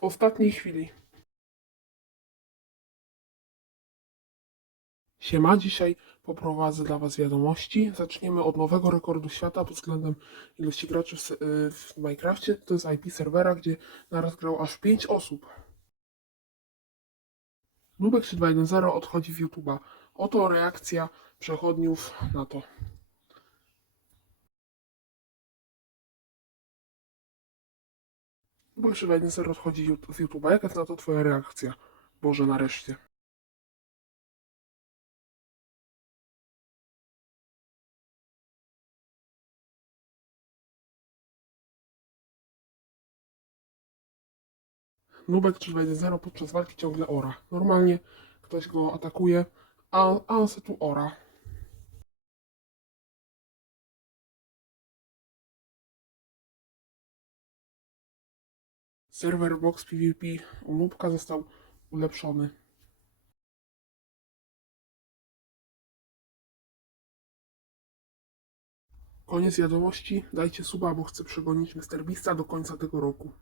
ostatniej chwili. Siema, dzisiaj poprowadzę dla Was wiadomości. Zaczniemy od nowego rekordu świata pod względem ilości graczy w, y, w Minecrafcie. To jest IP serwera, gdzie naraz grało aż 5 osób. Nubek 3210 odchodzi w YouTube'a. Oto reakcja przechodniów na to. Nubek 3210 odchodzi z YouTube'a. Jaka jest na to Twoja reakcja? Boże, nareszcie. Nubek 320 podczas walki ciągle ora. Normalnie ktoś go atakuje, a on se tu ora. Serwer Box PvP u Nubka został ulepszony. Koniec wiadomości. Dajcie suba, bo chcę przegonić MrBeasta do końca tego roku.